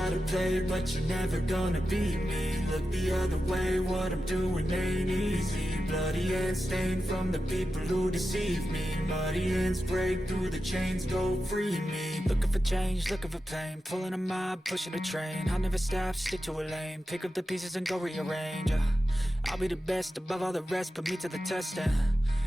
gotta play, but you're never gonna beat me. Look the other way, what I'm doing ain't easy. Bloody hands stained from the people who deceive me. Muddy hands break through the chains, go free me. Looking for change, looking for pain, pulling a mob, pushing a train. I'll never stop, stick to a lane, pick up the pieces and go rearrange. I'll be the best above all the rest, put me to the test and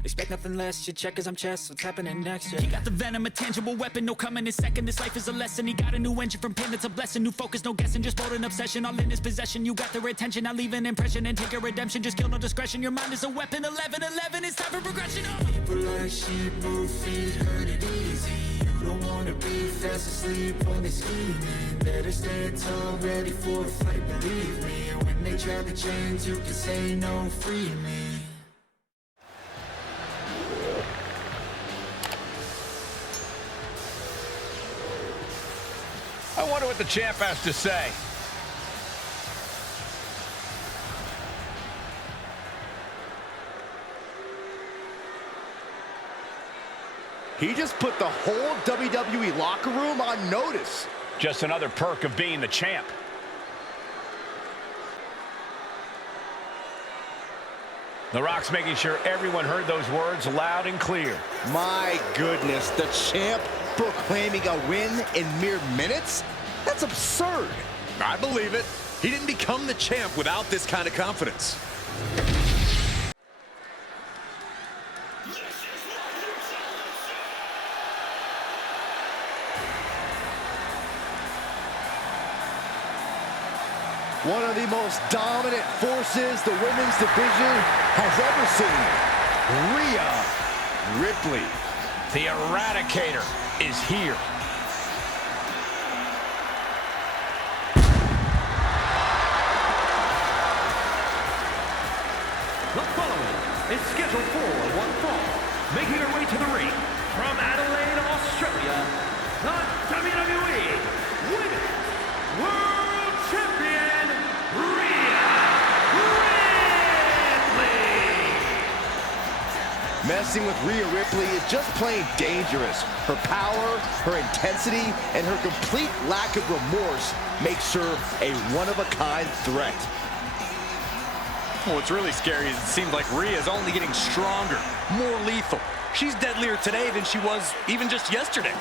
expect nothing less. You check as I'm chess, what's happening next? Yeah. He got the venom, a tangible weapon, no coming in second. This life is a lesson. He got a new engine from pain, it's a blessing. New focus, no guessing, just bold and obsession. All in his possession, you got their attention. I leave an impression and take a redemption. Just kill, no discretion. Your mind is a weapon. 11-11, it's time for progression. People like sheep move feet, hurt it easy. You don't wanna be fast asleep when they scheming. Better stand tall, ready for a fight, believe me. When they try the chains, you can say no, free me. I wonder what the champ has to say. He just put the whole WWE locker room on notice. Just another perk of being the champ. The Rock's making sure everyone heard those words loud and clear. My goodness, the champ proclaiming a win in mere minutes? That's absurd. I believe it. He didn't become the champ without this kind of confidence. One of the most dominant forces the women's division has ever seen. Rhea Ripley. The Eradicator is here. The following is scheduled for one fall. Making her way to the ring from Adelaide, Australia, the WWE Women's World Champion, Rhea Ripley. Messing with Rhea Ripley is just plain dangerous. Her power, her intensity, and her complete lack of remorse makes her a one-of-a-kind threat. What's really scary is it seems like Rhea's only getting stronger, more lethal. She's deadlier today than she was even just yesterday.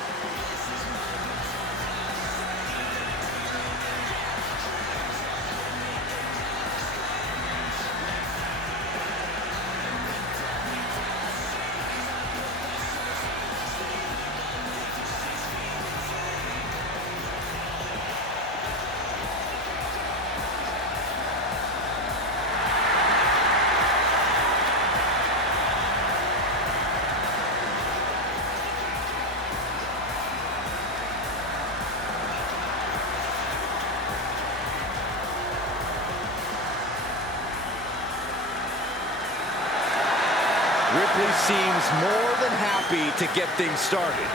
Ripley seems more than happy to get things started.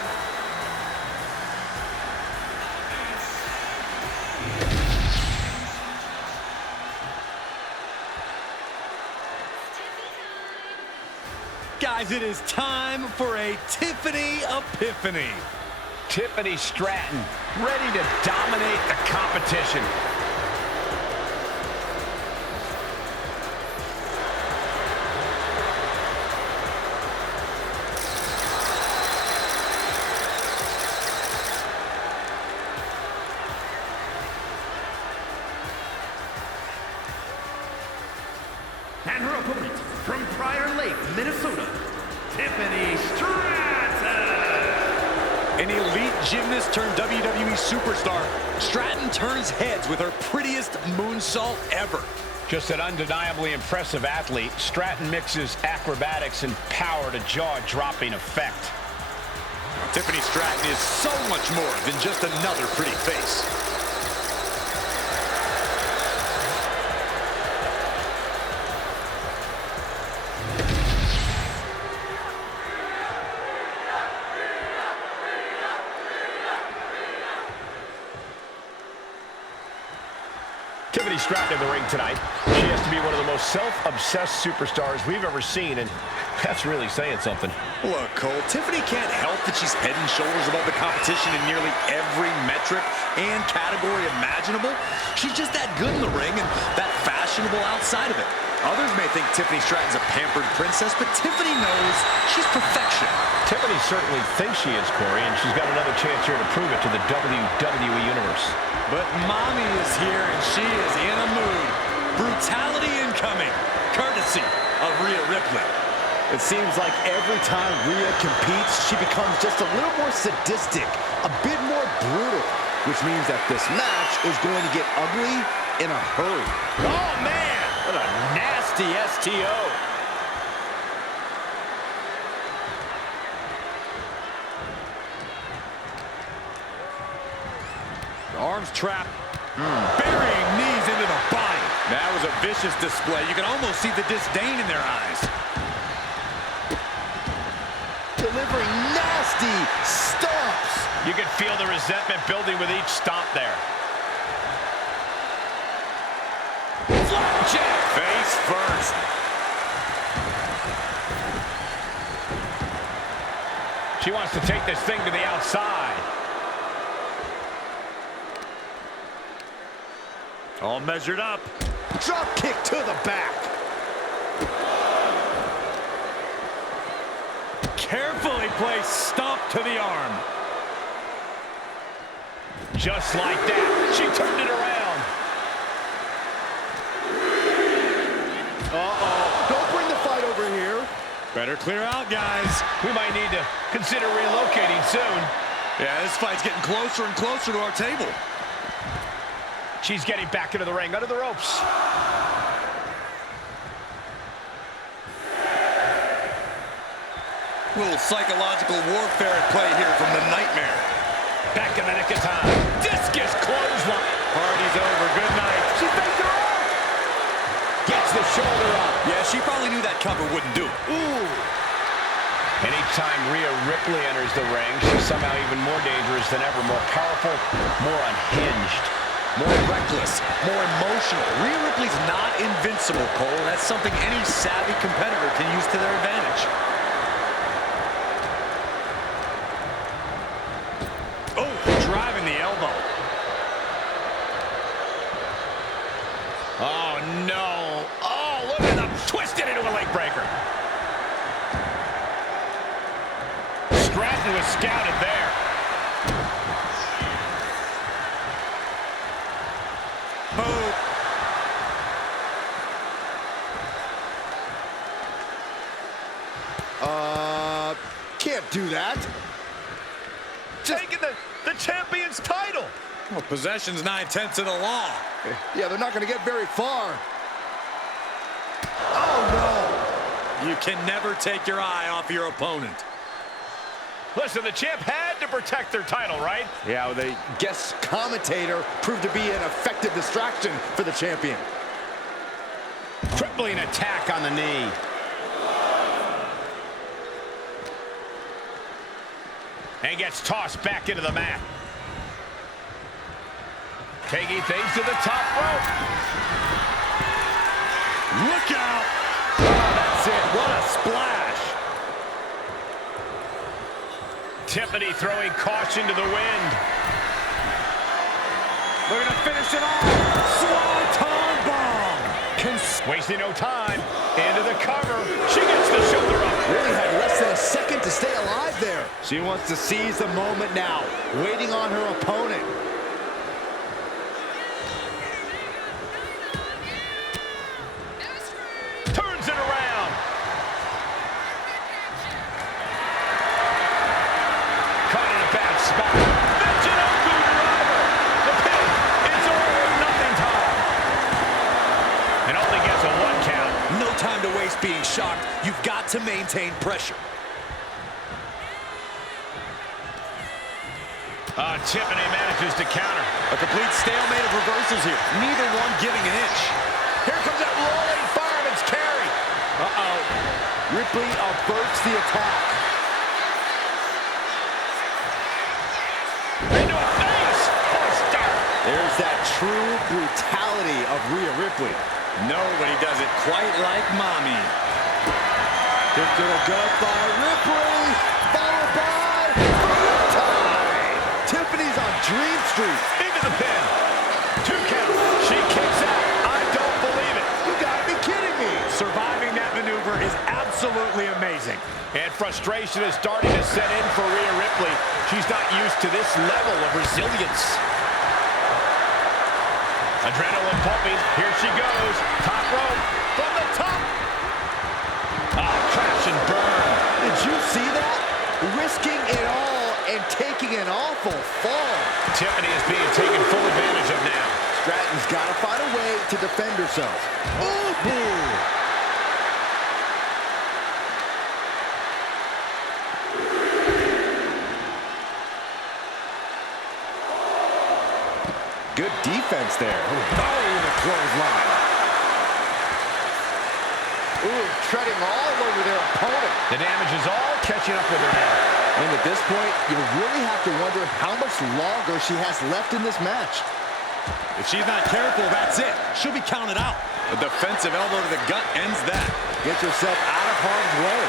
Guys, it is time for a Tiffany Epiphany. Tiffany Stratton, ready to dominate the competition. And her opponent from Prior Lake, Minnesota, Tiffany Stratton. An elite gymnast turned WWE superstar, Stratton turns heads with her prettiest moonsault ever. Just an undeniably impressive athlete, Stratton mixes acrobatics and power to jaw-dropping effect. Tiffany Stratton is so much more than just another pretty face. Tiffany Stratton in the ring tonight. She has to be one of the most self-obsessed superstars we've ever seen, and that's really saying something. Look, Cole, Tiffany can't help that she's head and shoulders above the competition in nearly every metric and category imaginable. She's just that good in the ring and that fashionable outside of it. Others may think Tiffany Stratton's a pampered princess, but Tiffany knows she's perfection. Tiffany certainly thinks she is, Corey, and she's got another chance here to prove it to the WWE Universe. But Mommy is here, and she is in a mood. Brutality incoming, courtesy of Rhea Ripley. It seems like every time Rhea competes, she becomes just a little more sadistic, a bit more brutal, which means that this match is going to get ugly in a hurry. Oh, man! What a nasty STO. Arms trapped. Burying knees into the body. That was a vicious display. You can almost see the disdain in their eyes. Delivering nasty stomps. You can feel the resentment building with each stomp there. Flapjack face first. She wants to take this thing to the outside. All measured up. Drop kick to the back. Carefully placed stomp to the arm. Just like that, she turned it around. Uh-oh. Don't bring the fight over here. Better clear out, guys. We might need to consider relocating soon. Yeah, this fight's getting closer and closer to our table. She's getting back into the ring, under the ropes. Little psychological warfare at play here from the Nightmare. Back in the nick of time. Discus clothesline. Party's over. Good night. She faked her out. Gets the shoulder up. Yeah, she probably knew that cover wouldn't do it. Ooh. Anytime Rhea Ripley enters the ring, she's somehow even more dangerous than ever. More powerful, more unhinged. More reckless, more emotional. Rhea Ripley's not invincible, Cole. That's something any savvy competitor can use to their advantage. Oh, driving the elbow. Oh, no. Oh, look at them. Twisted into a leg breaker. Stratton was scouted there. Oh. Can't do that. Taking the champion's title. Well, possession's 9/10 of the law. Yeah, they're not going to get very far. Oh, You can never take your eye off your opponent. Listen, the champ had to protect their title, right? no. Yeah, the guest commentator proved to be an effective distraction for the champion. Crippling attack on the knee. And gets tossed back into the mat. Taking things to the top rope. Look out! Oh, that's it. What a splash. Tiffany throwing caution to the wind. They're going to finish it off. Swanton bomb. Wasting no time. Into the cover. She gets the shoulder up. Really had less than a second to stay alive there. She wants to seize the moment now, waiting on her opponent. Turns it around. Caught in a bad spot. Michinoku driver. The pin is over. Nothing time. And only gets a 1 count. No time to waste being shocked. You've got to maintain pressure. Tiffany manages to counter. A complete stalemate of reversals here. Neither one giving an inch. Here comes that rolling fireman's carry. Uh-oh. Ripley averts the attack. Into a face. What a start. There's that true brutality of Rhea Ripley. Nobody does it quite like Mommy. Good little gut by Ripley, followed by tie. Tiffany's on Dream Street. Into the pin. 2 count. She kicks out. I don't believe it. You gotta be kidding me. Surviving that maneuver is absolutely amazing. And frustration is starting to set in for Rhea Ripley. She's not used to this level of resilience. Adrenaline pumping. Here she goes. Top rope. From the top. Crash and burn. Did you see that? Risking it all and taking an awful fall. Tiffany is being taken full advantage of now. Stratton's got to find a way to defend herself. Ooh! Good defense there. Oh, the clothesline. Ooh, treading all over their opponent. The damage is all catching up with her now. And at this point, you really have to wonder how much longer she has left in this match. If she's not careful, that's it. She'll be counted out. A defensive elbow to the gut ends that. Gets herself out of harm's way.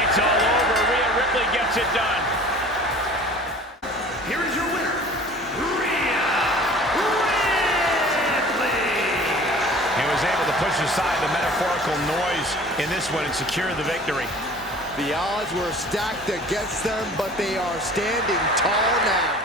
It's all over. Rhea Ripley gets it done. Here is your winner, Rhea Ripley. He was able to push aside the metaphorical noise in this one and secure the victory. The odds were stacked against them, but they are standing tall now.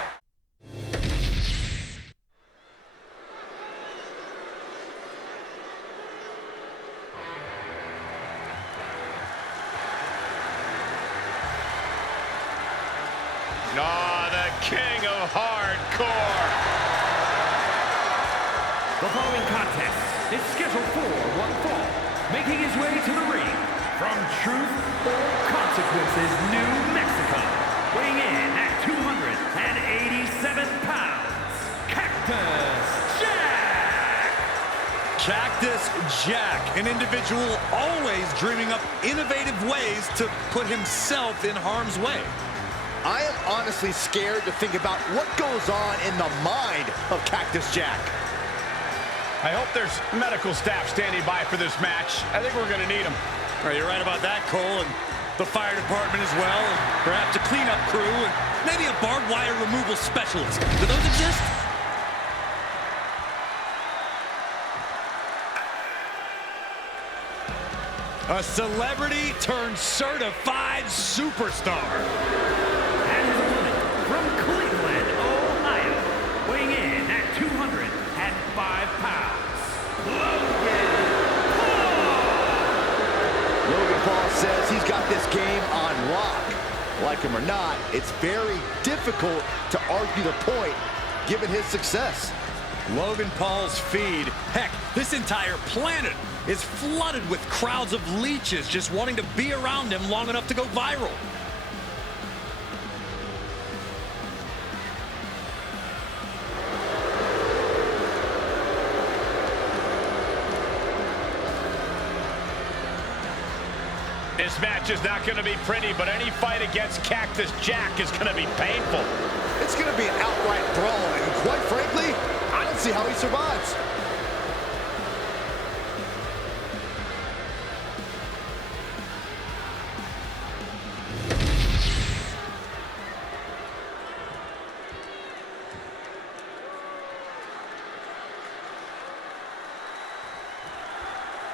The king of hardcore. The following contest is scheduled for one fall. Making his way to the ring from Truth or Consequences, New Mexico. Weighing in at 287 pounds, Cactus Jack! Cactus Jack, an individual always dreaming up innovative ways to put himself in harm's way. I am honestly scared to think about what goes on in the mind of Cactus Jack. I hope there's medical staff standing by for this match. I think we're going to need them. Well, you're right about that, Cole, and the fire department as well, and perhaps a cleanup crew, and maybe a barbed wire removal specialist. Do those exist? A celebrity turned certified superstar. And his opponent from Cleveland, Ohio, weighing in at 205 pounds, Logan Paul says he's got this game on lock. Like him or not, it's very difficult to argue the point given his success. Logan Paul's feed, heck, this entire planet is flooded with crowds of leeches just wanting to be around him long enough to go viral. This match is not going to be pretty, but any fight against Cactus Jack is going to be painful. It's going to be an outright brawl, and quite frankly, I don't see how he survives.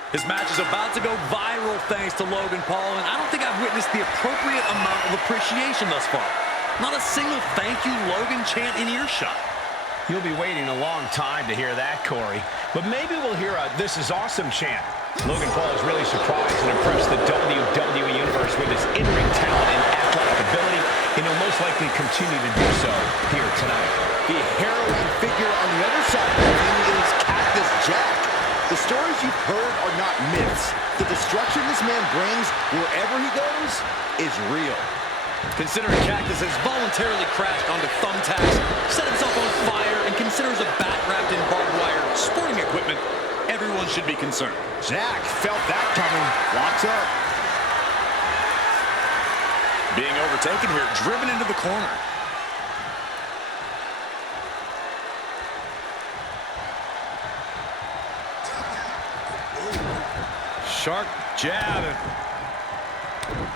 This match is about to go viral thanks to Logan Paul, and I don't think I've witnessed the appropriate amount of appreciation thus far. Not a single thank you Logan chant in earshot. You'll be waiting a long time to hear that, Corey. But maybe we'll hear a "This is awesome" chant. Logan Paul has really surprised and impressed the WWE Universe with his in-ring talent and athletic ability, and he'll most likely continue to do so here tonight. The harrowing figure on the other side of the ring is Cactus Jack. The stories you've heard are not myths. The destruction this man brings wherever he goes is real. Considering Cactus has voluntarily crashed onto thumbtacks, set himself on fire, and considers a bat wrapped in barbed wire sporting equipment, everyone should be concerned. Jack felt that coming. Locks up. Being overtaken here, driven into the corner. Sharp jab.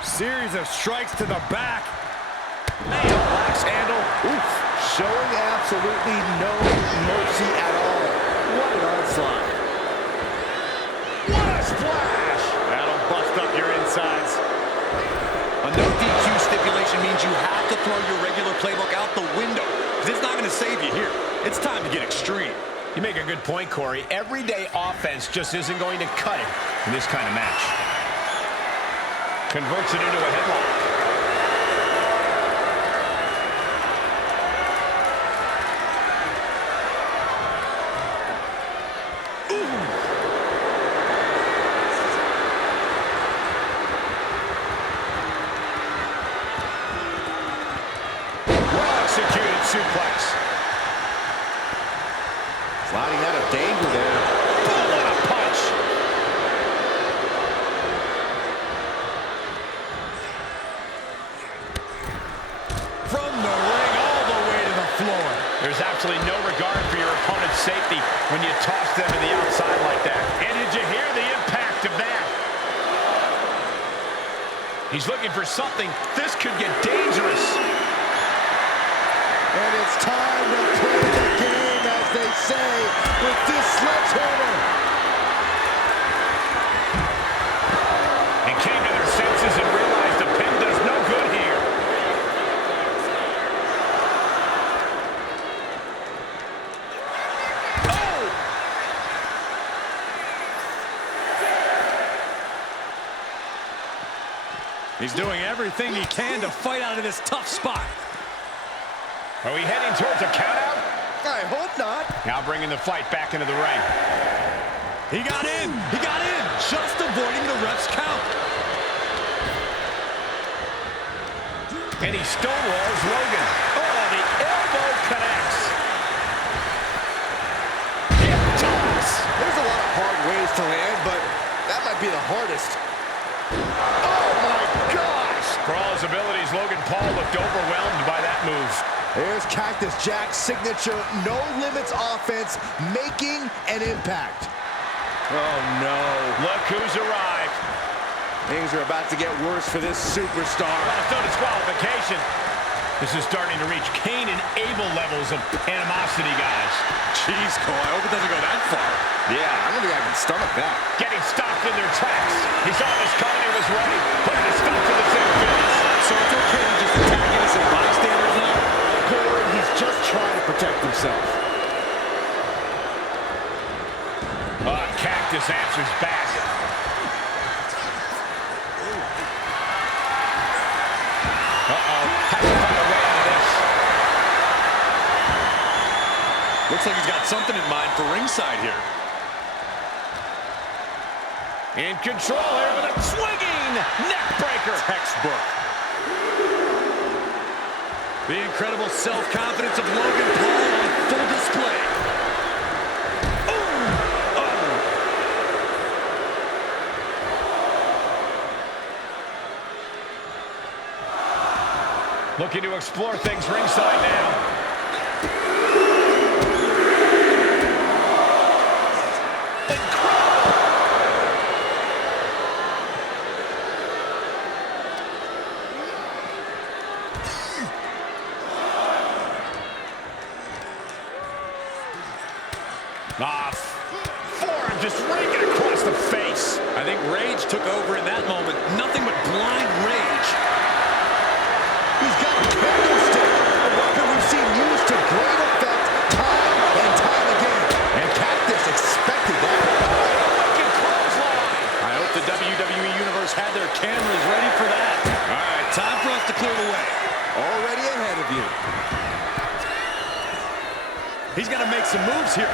Series of strikes to the back. Double axe handle. Oof. Showing absolutely no mercy at all. What an onslaught. What a splash! That'll bust up your insides. A no DQ stipulation means you have to throw your regular playbook out the window. It's not going to save you here. It's time to get extreme. You make a good point, Corey. Everyday offense just isn't going to cut it in this kind of match. Converts it into a headlock. Well-executed suplex. Sliding out of danger there. Boom, what a punch. From the ring all the way to the floor. There's absolutely no regard for your opponent's safety when you toss them to the outside like that. And did you hear the impact of that? He's looking for something. This could get dangerous. And it's time to play the game, as they say, with this sledgehammer. And came to their senses and realized the pin does no good here. Oh! He's doing everything he can to fight out of this tough spot. Are we heading towards a countout? I hope not. Now bringing the fight back into the ring. He got in. He got in. Just avoiding the ref's count. And he stonewalls Logan. Oh, the elbow connects. Hip toss. There's a lot of hard ways to land, but that might be the hardest. Oh, my gosh! For all his abilities, Logan Paul looked overwhelmed by that move. There's Cactus Jack's signature no-limits offense making an impact. Oh, no. Look who's arrived. Things are about to get worse for this superstar. No disqualification. This is starting to reach Cain and Abel levels of animosity, guys. Jeez, Cole, I hope it doesn't go that far. Yeah, I don't think I can stomach that. Getting stopped in their tracks. He saw this coming and was ready. Putting a stop to the interference. So it's okay to just attack innocent bystanders now? Corey, he's just trying to protect himself. Cactus answers back. Uh-oh. Has to find a way out of this. Looks like he's got something in mind for ringside here. In control here with a swinging neck breaker. Textbook. The incredible self-confidence of Logan Paul on full display. Looking to explore things ringside now. Forearm just raking across the face. I think rage took over in that moment. Nothing but blind rage. He's got a candlestick, a weapon we've seen used to great effect time and time again. And Cactus expected that. Wicked clothesline. I hope the WWE Universe had their cameras ready for that. All right, time for us to clear the way. Already ahead of you. He's got to make some moves here.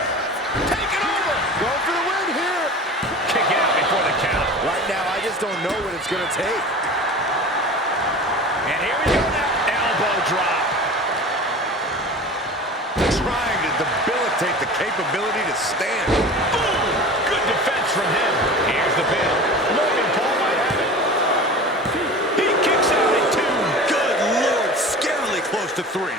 Take it over. Go for the win here. Kick out before the count. Right now, I just don't know what it's going to take. And here we go now. Elbow drop. Trying to debilitate the capability to stand. Boom. Good from him. Here's the pin. Logan Paul might have it. He kicks out at 2. Good Lord, scarily close to 3.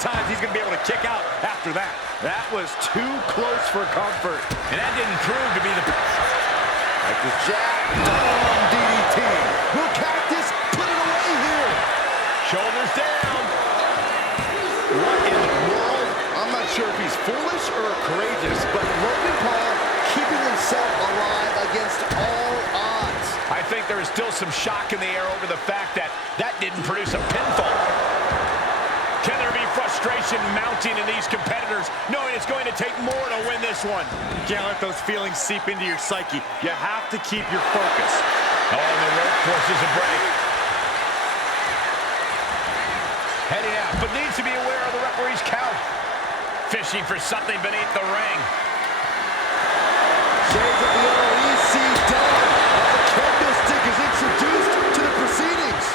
Times he's going to be able to kick out after that. That was too close for comfort. And that didn't prove to be the... Like the jab. DDT. Will Cactus put it away here? Shoulders down. What in the world? I'm not sure if he's foolish or courageous, but Logan Paul keeping himself alive against all odds. I think there is still some shock in the air over the fact that that didn't produce a pinfall. Can there be frustration mounting in these competitors, knowing it's going to take more to win this one? You can't let those feelings seep into your psyche. You have to keep your focus. Oh, and the rope forces a break. Heading out, but needs to be aware of the referee's count. Fishing for something beneath the ring. Shades of the OEC done as the candlestick is introduced to the proceedings.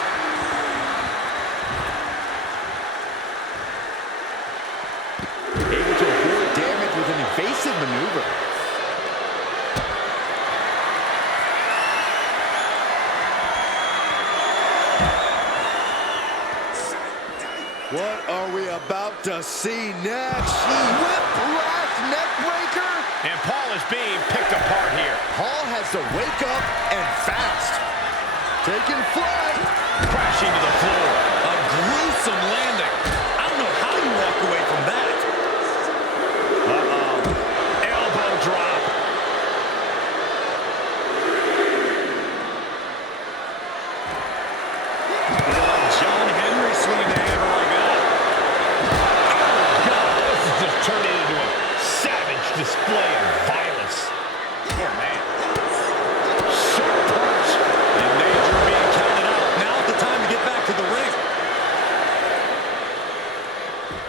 Able to avoid damage with an evasive maneuver. What are we about to see next? Whiplash neckbreaker? And Paul is being picked apart here. Paul has to wake up and fast. Taking flight. Crashing to the floor. A gruesome landing. I don't know how you walk away from that. Elbow drop. John Henry swinging the hammer like that. Oh, God, this is just turning into a savage display of violence. Poor man. Sharp punch. In danger of being counted out. Now's the time to get back to the ring.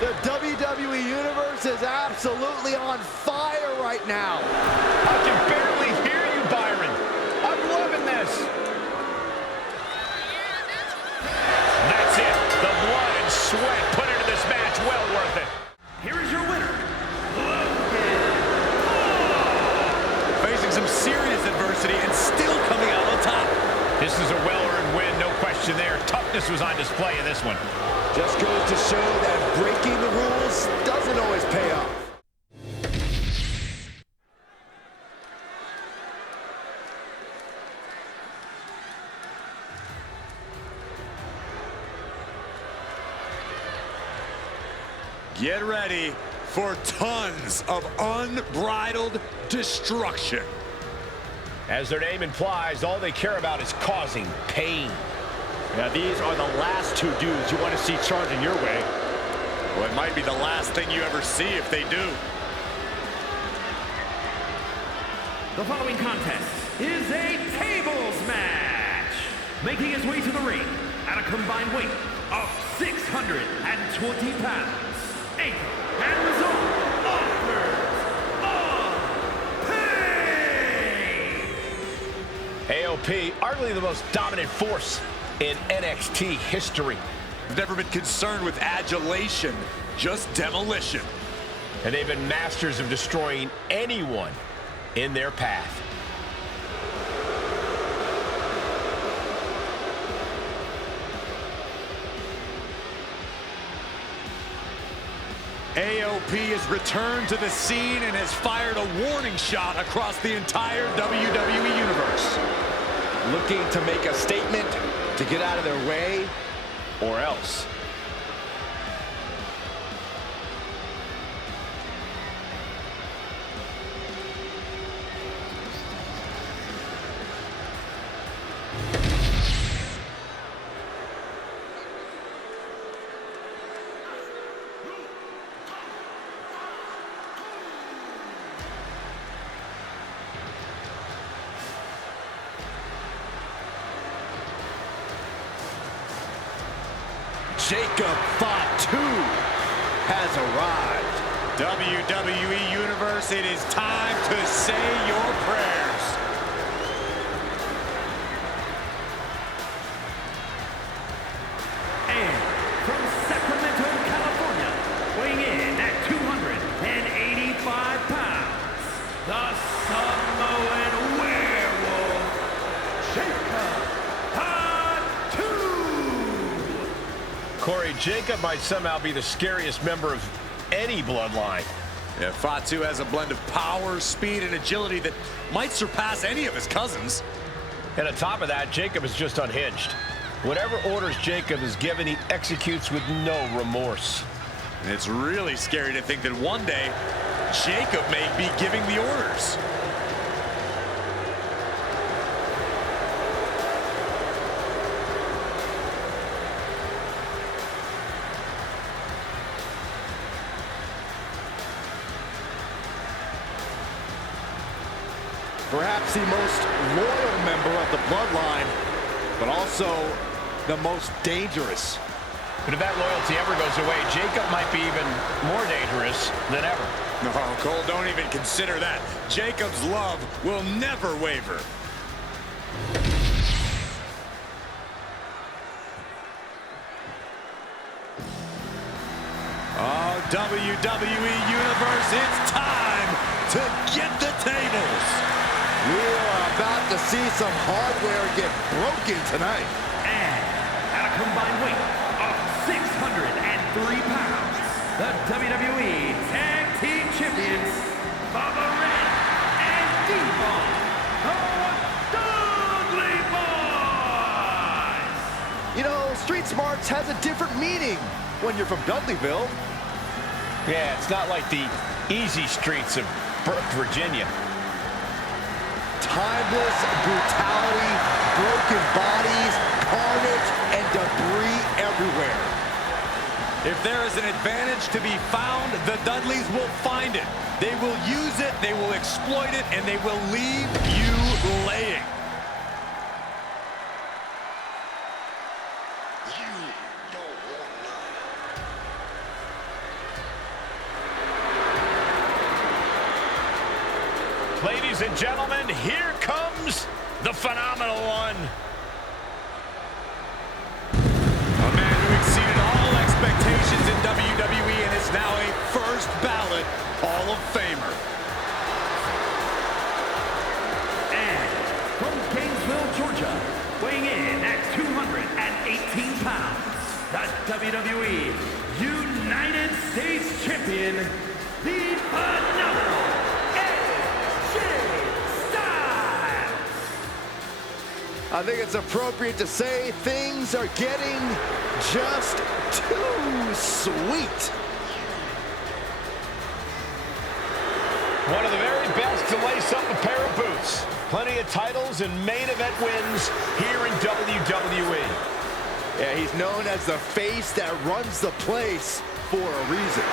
The WWE Universe is absolutely on fire right now. I can barely hear you, Byron. I'm loving this. That's it. The blood and sweat put into this match. Well worth it. Here is your winner, Facing some serious adversity and still coming out on top. This is a well-earned win, no question there. Toughness was on display in this one. Just goes to show that breaking the rules doesn't always pay off. Get ready for tons of unbridled destruction. As their name implies, all they care about is causing pain. Now, these are the last two dudes you want to see charging your way. Well, it might be the last thing you ever see if they do. The following contest is a tables match. Making his way to the ring at a combined weight of 620 pounds. Anchor and result offers of pain. AOP, arguably the most dominant force in NXT history. I've never been concerned with adulation, just demolition. And they've been masters of destroying anyone in their path. AOP has returned to the scene and has fired a warning shot across the entire WWE Universe. Looking to make a statement, to get out of their way, or else. Jacob Fatu has arrived. WWE Universe, it is time to say your prayers. And from Sacramento, California, weighing in at 285 pounds, the Samoan werewolf, Jacob Fatu! Corey, Jacob might somehow be the scariest member of any bloodline. Yeah, Fatu has a blend of power, speed, and agility that might surpass any of his cousins. And on top of that, Jacob is just unhinged. Whatever orders Jacob is given, he executes with no remorse. And it's really scary to think that one day, Jacob may be giving the orders. Perhaps the most loyal member of the bloodline, but also the most dangerous. But if that loyalty ever goes away, Jacob might be even more dangerous than ever. No, Cole, don't even consider that. Jacob's love will never waver. Oh, WWE Universe, it's time to get the tables. We are about to see some hardware get broken tonight. And at a combined weight of 603 pounds, the WWE Tag Team Champions, Baba Red and Devon, the Dudley Boys! You know, Street Smarts has a different meaning when you're from Dudleyville. Yeah, it's not like the easy streets of Burke, Virginia. Timeless brutality, broken bodies, carnage, and debris everywhere. If there is an advantage to be found, the Dudleys will find it. They will use it, they will exploit it, and they will leave you laying. Ladies and gentlemen, here comes the phenomenal one. A man who exceeded all expectations in WWE and is now a first ballot Hall of Famer. And from Gainesville, Georgia, weighing in at 218 pounds, the WWE United States Champion, the phenomenal AJ Styles. I think it's appropriate to say things are getting just too sweet. One of the very best to lace up a pair of boots. Plenty of titles and main event wins here in WWE. Yeah, he's known as the face that runs the place for a reason.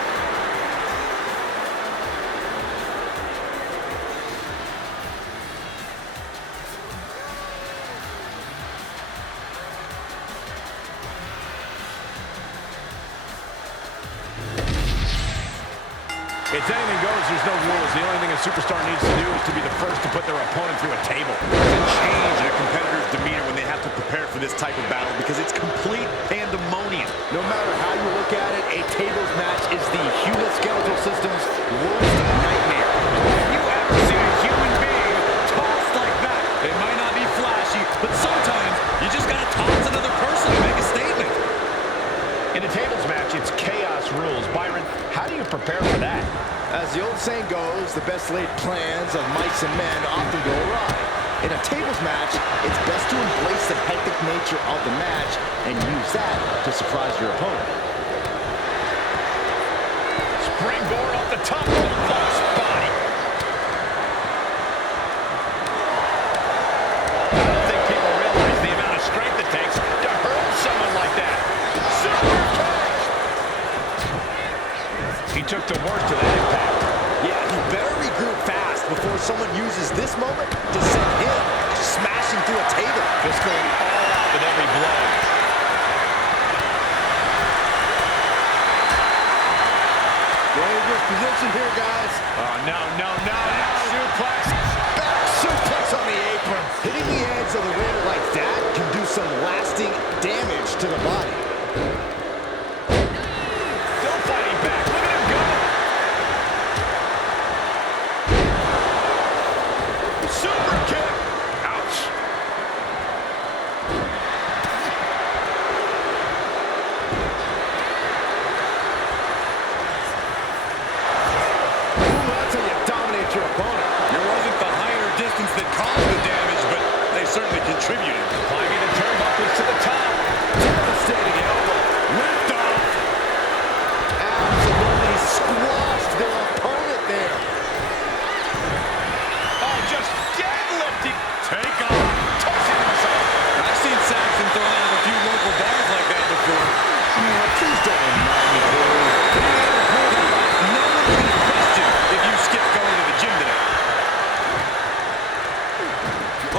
It's anything goes, there's no rules. The only thing a superstar needs to do is to be the first to put their opponent through a table. There's a change in a competitor's demeanor when they have to prepare for this type of battle because it's complete pandemonium. No matter how you look at it, a tables match is the human skeletal system's worst nightmare. Have you ever seen a human being tossed like that? They might not be flashy, but sometimes you just gotta toss another person to make a statement. In a tables match, it's chaos rules. Byron, how do you prepare for that? As the old saying goes, the best laid plans of mice and men often go awry. In a tables match, it's best to embrace the hectic nature of the match and use that to surprise your opponent. Springboard off the top of the cross body. I don't think people realize the amount of strength it takes to hurt someone like that. Super kick! He took the worst of that impact. Yeah, he better regroup fast before someone uses this moment to send him smashing through a table. Just going all out with every blow. Dangerous position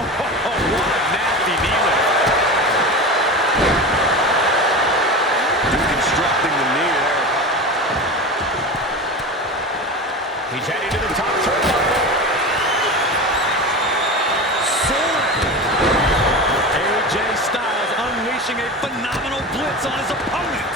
what a nasty knee lift. Deconstructing the knee there. He's heading to the top turnbuckle. AJ Styles unleashing a phenomenal blitz on his opponent.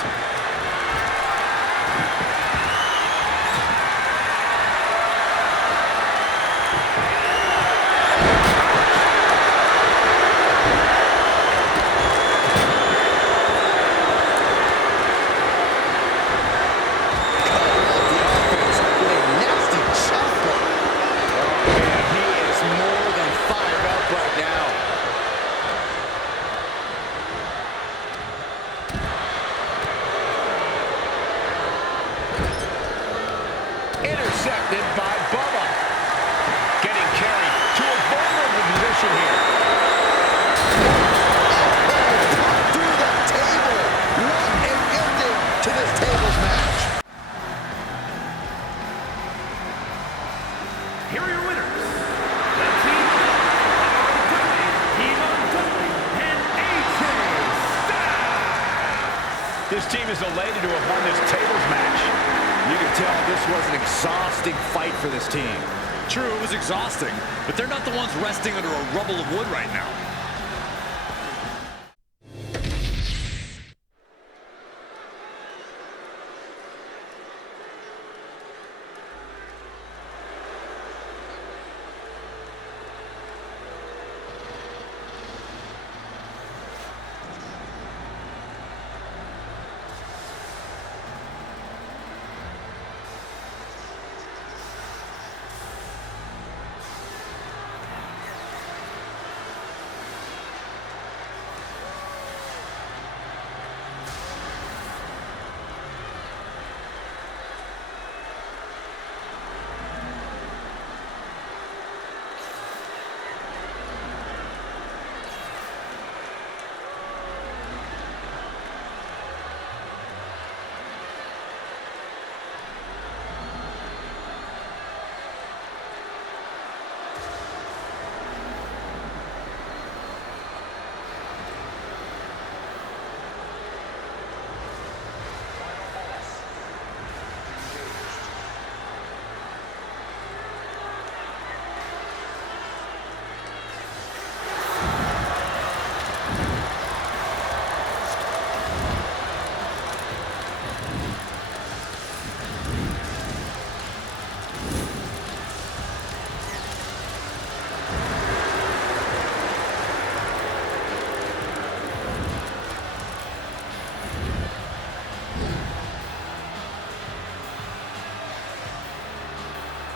Intercepted by Bubba. Getting carried to a vulnerable position here. Through the table. What an ending to this tables match. Here are your winners. The team of Dudley and AJ Styles. This team is elated to have won this tables match. You can tell this was an exhausting fight for this team. True, it was exhausting, but they're not the ones resting under a rubble of wood right now.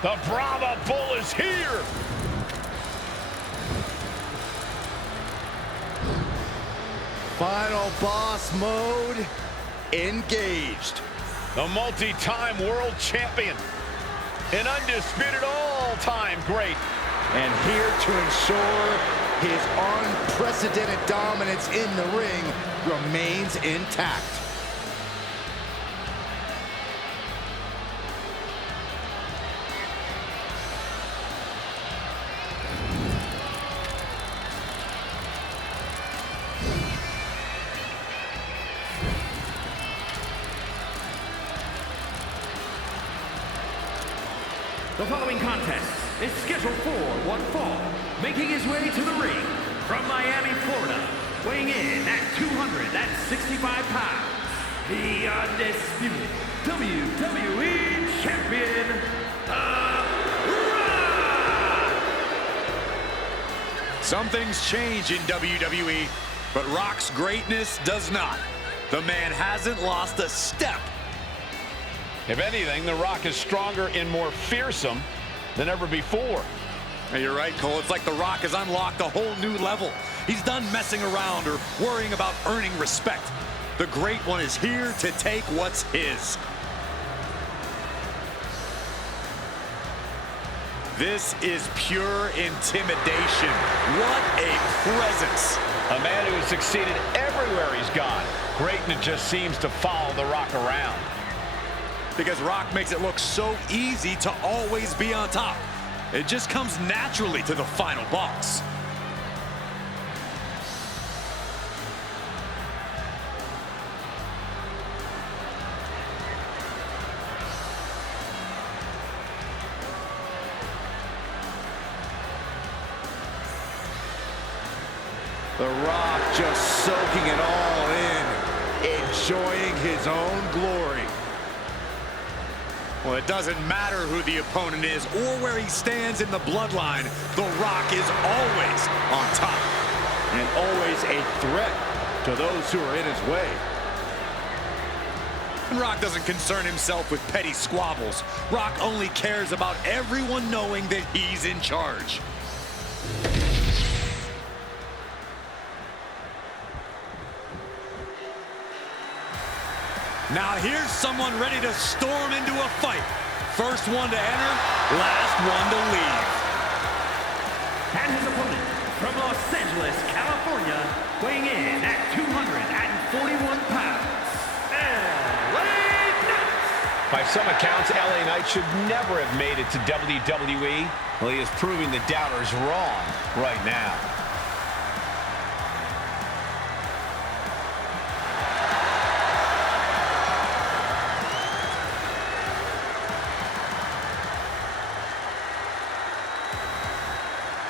The Brahma Bull is here. Final boss mode engaged. The multi-time world champion. An undisputed all-time great. And here to ensure his unprecedented dominance in the ring remains intact. The following contest is scheduled for one fall, making his way to the ring from Miami, Florida, weighing in at 265 pounds, the undisputed WWE Champion, The Rock! Some things change in WWE, but Rock's greatness does not. The man hasn't lost a step. If anything, The Rock is stronger and more fearsome than ever before. Hey, you're right, Cole. It's like The Rock has unlocked a whole new level. He's done messing around or worrying about earning respect. The Great One is here to take what's his. This is pure intimidation. What a presence. A man who has succeeded everywhere he's gone. Greatness just seems to follow The Rock around. Because Rock makes it look so easy to always be on top. It just comes naturally to the final boss. The Rock just soaking it all in, enjoying his own glory. Well, it doesn't matter who the opponent is or where he stands in the bloodline. The Rock is always on top and always a threat to those who are in his way. And Rock doesn't concern himself with petty squabbles. Rock only cares about everyone knowing that he's in charge. Now here's someone ready to storm into a fight. First one to enter, last one to leave. And his opponent from Los Angeles, California, weighing in at 241 pounds, LA Knight. By some accounts, LA Knight should never have made it to WWE. Well, he is proving the doubters wrong right now.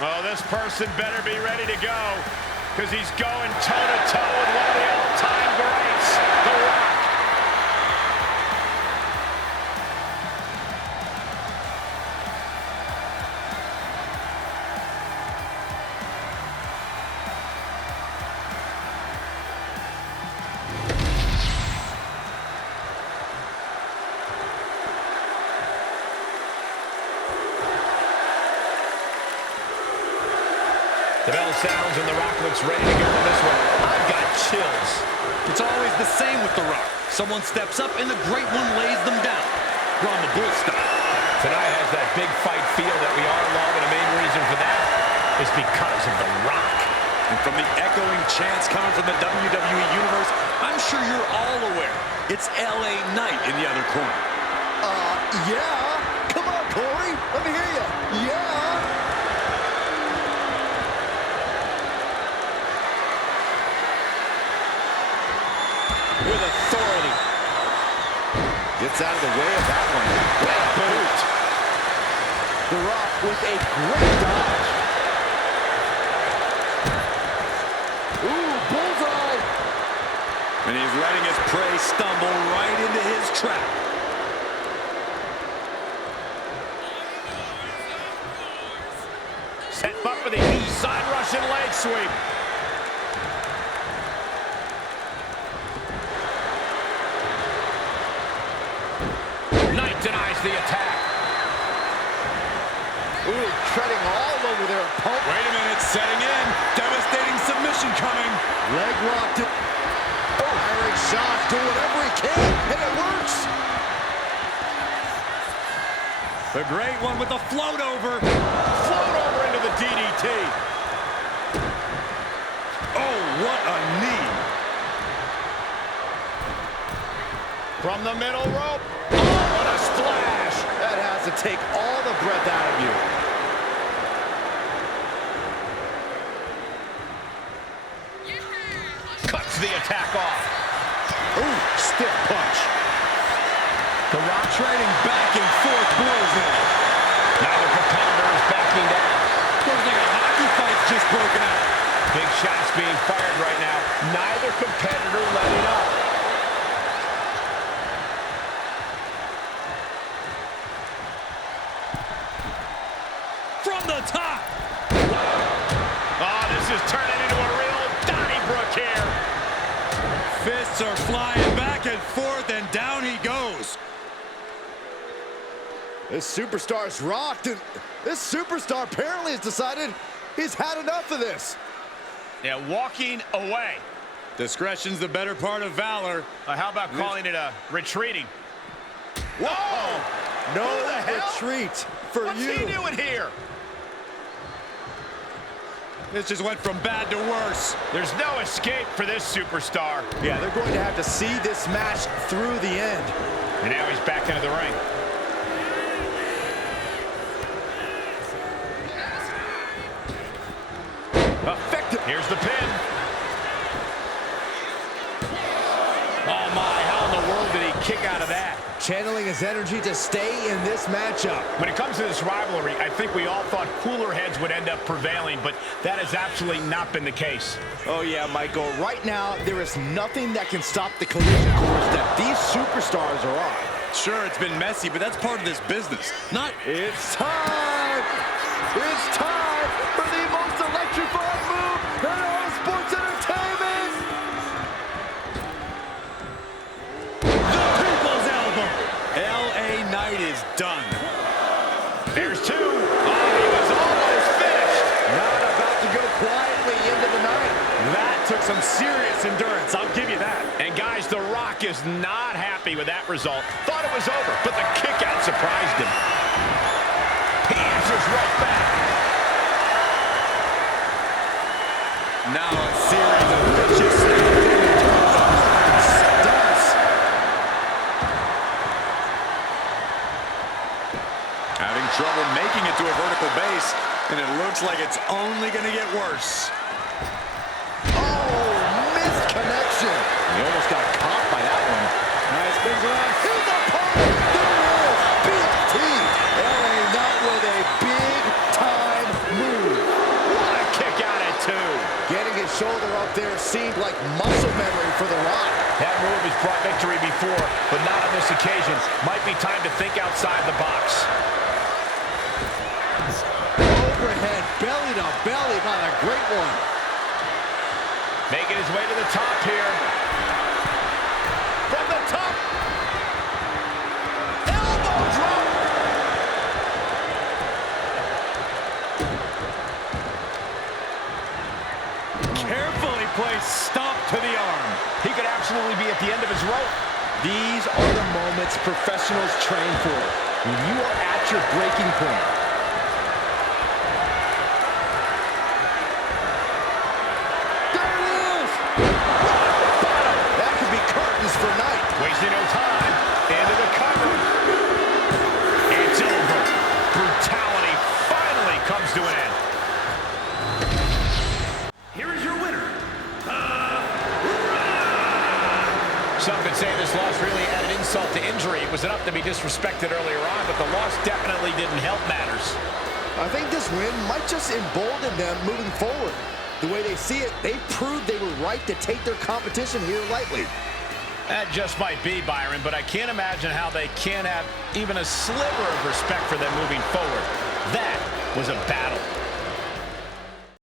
Oh, this person better be ready to go, because he's going toe-to-toe with one of the all-time greats, The Rock. The bell sounds and The Rock looks ready to go for this one. I've got chills. It's always the same with The Rock. Someone steps up and the great one lays them down. Brahma Bull style. Tonight has that big fight feel that we all love, and a main reason for that is because of The Rock. And from the echoing chants coming from the WWE Universe, I'm sure you're all aware it's LA Knight in the other corner. Yeah. Come on, Corey. Let me hear you. Yeah. With authority. Gets out of the way of that one. Great boot. The Rock with a great dodge. Ooh, bullseye. And he's letting his prey stumble right into his trap. Set up for the side Russian leg sweep. Knight denies the attack. Ooh, treading all over their opponent. Wait a minute, setting in. Devastating submission coming. Leg locked. Firing shots, do whatever he can, and it works. The great one with the float over. Float over into the DDT. Oh, what a knee. From the middle rope. Oh, what a splash. That has to take all the breath out of you. Cuts the attack off. Ooh, stiff punch. The Rock trading back and forth blows now. Neither competitor is backing down. Looks like a hockey fight's just broken out. Big shots being fired right now. Neither competitor letting up. From the top. Oh, this is turning into a real Donnybrook here. Fists are flying back and forth, and down he goes. This superstar's rocked, and this superstar apparently has decided he's had enough of this. Yeah, walking away. Discretion's the better part of valor. How about calling it a retreating? Whoa! No Who the hell? retreat for What's you. he doing here? This just went from bad to worse. There's no escape for this superstar. Yeah, they're going to have to see this match through the end. And now he's back into the ring. Effective. Here's the pin. Oh my, how in the world did he kick out of that? channeling his energy to stay in this matchup. When it comes to this rivalry, I think we all thought cooler heads would end up prevailing, but that has absolutely not been the case. Oh yeah, Michael, right now there is nothing that can stop the collision course that these superstars are on. Sure, it's been messy, but that's part of this business. It's time! It's time for the most electrifying move in all sports entertainment! The People's Elbow! L.A. Knight is done. There's two. Oh, he was almost finished. Not about to go quietly into the night. That took some serious endurance, I'll give you that. And guys, The Rock is not happy with that result. Thought it was over, but the kick out surprised him. He answers right back. Now a series of vicious stunts. Having trouble making it to a vertical base, and it looks like it's only going to get worse. Oh, missed connection. He almost got caught by that one. Nice spins around. Here's the pole. There it is. BFT. L.A. Knight with a big-time move. What a kick out at two. Getting his shoulder up there seemed like muscle memory for The Rock. That move has brought victory before, but not on this occasion. Might be time to think outside the box. Overhead, belly to belly, not a great one. Making his way to the top here. From the top. Elbow drop. Carefully placed stomp to the arm. He could absolutely be at the end of his rope. These are the moments professionals train for. When you are at your breaking point. There it is! That could be curtains for Knight. Wasting no time. Into the cover. It's over. Brutality finally comes to an end. Here is your winner, Some could say this loss really added insult to injury. It was enough to be disrespected earlier on, but the loss definitely didn't help matters. I think this win might just embolden them moving forward. The way they see it, they proved they were right to take their competition here lightly. That just might be, Byron, but I can't imagine how they can have even a sliver of respect for them moving forward. That was a battle.